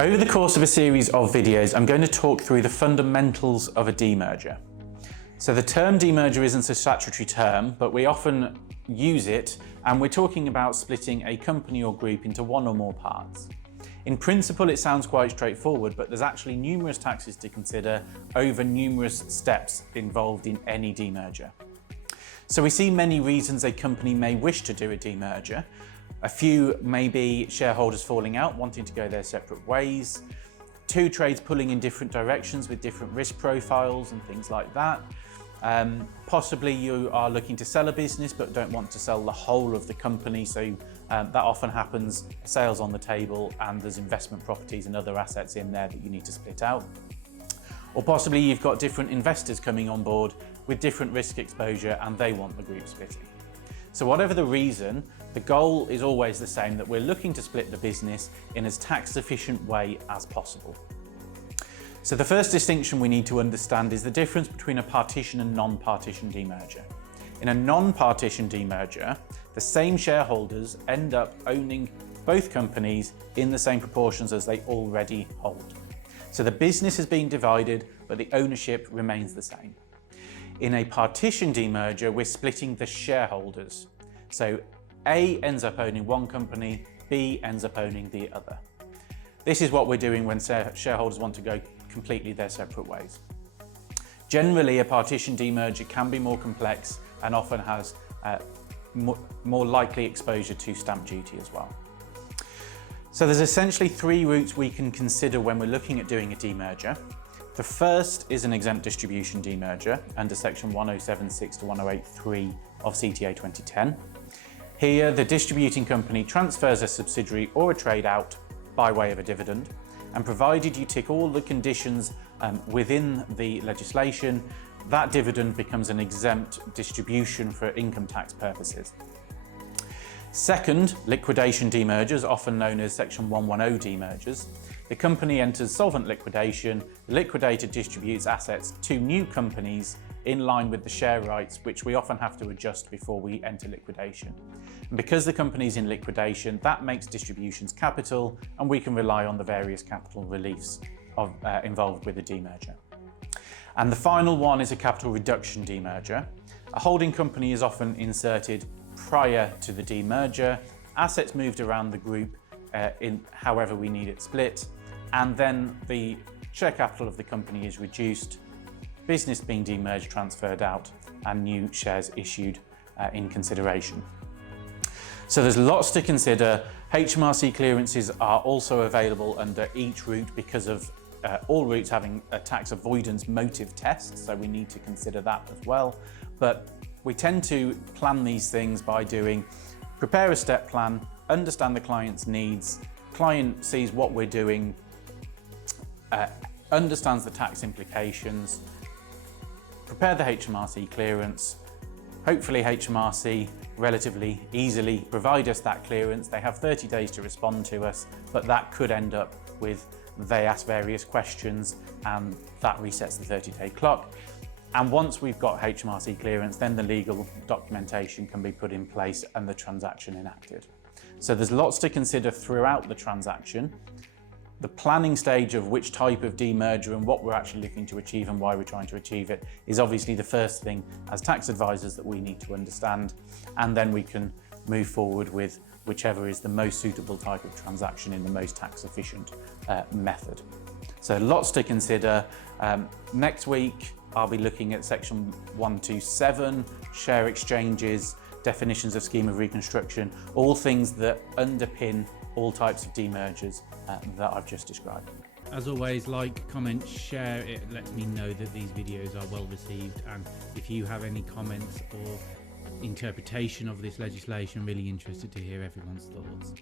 Over the course of a series of videos, I'm going to talk through the fundamentals of a demerger. So the term demerger isn't a statutory term, but we often use it, and we're talking about splitting a company or group into one or more parts. In principle, it sounds quite straightforward, but there's actually numerous taxes to consider over numerous steps involved in any demerger. So we see many reasons a company may wish to do a demerger. A few may be shareholders falling out, wanting to go their separate ways, two trades pulling in different directions with different risk profiles and things like that. Possibly you are looking to sell a business but don't want to sell the whole of the company, so that often happens, sales on the table and there's investment properties and other assets in there that you need to split out. Or possibly you've got different investors coming on board with different risk exposure and they want the group splitting. So whatever the reason, the goal is always the same, that we're looking to split the business in as tax efficient way as possible. So the first distinction we need to understand is the difference between a partition and non-partition demerger. In a non-partition demerger, the same shareholders end up owning both companies in the same proportions as they already hold. So the business is being divided, but the ownership remains the same. In a partition demerger, we're splitting the shareholders. So A ends up owning one company, B ends up owning the other. This is what we're doing when shareholders want to go completely their separate ways. Generally, a partition demerger can be more complex and often has more likely exposure to stamp duty as well. So there's essentially three routes we can consider when we're looking at doing a demerger. The first is an exempt distribution demerger under section 1076 to 1083 of CTA 2010. Here, the distributing company transfers a subsidiary or a trade out by way of a dividend, and provided you tick all the conditions within the legislation, that dividend becomes an exempt distribution for income tax purposes. Second, liquidation demergers, often known as section 110 demergers. The company enters solvent liquidation, the liquidator distributes assets to new companies in line with the share rights, which we often have to adjust before we enter liquidation. And because the company's in liquidation, that makes distributions capital, and we can rely on the various capital reliefs involved with the demerger. And the final one is a capital reduction demerger. A holding company is often inserted prior to the demerger, assets moved around the group in however we need it split, and then the share capital of the company is reduced, business being demerged, transferred out, and new shares issued in consideration. So there's lots to consider. HMRC clearances are also available under each route because of all routes having a tax avoidance motive test, so we need to consider that as well. But we tend to plan these things by prepare a step plan, understand the client's needs, client sees what we're doing, understands the tax implications, prepare the HMRC clearance. Hopefully HMRC relatively easily provide us that clearance. They have 30 days to respond to us, but that could end up with they ask various questions and that resets the 30-day clock. And once we've got HMRC clearance, then the legal documentation can be put in place and the transaction enacted. So there's lots to consider throughout the transaction. The planning stage of which type of demerger and what we're actually looking to achieve and why we're trying to achieve it is obviously the first thing as tax advisors that we need to understand, and then we can move forward with whichever is the most suitable type of transaction in the most tax efficient method. So lots to consider. Next week I'll be looking at section 127, share exchanges, definitions of scheme of reconstruction, all things that underpin all types of demergers that I've just described. As always, like, comment, share. It lets me know that these videos are well received, and if you have any comments or interpretation of this legislation, really interested to hear everyone's thoughts.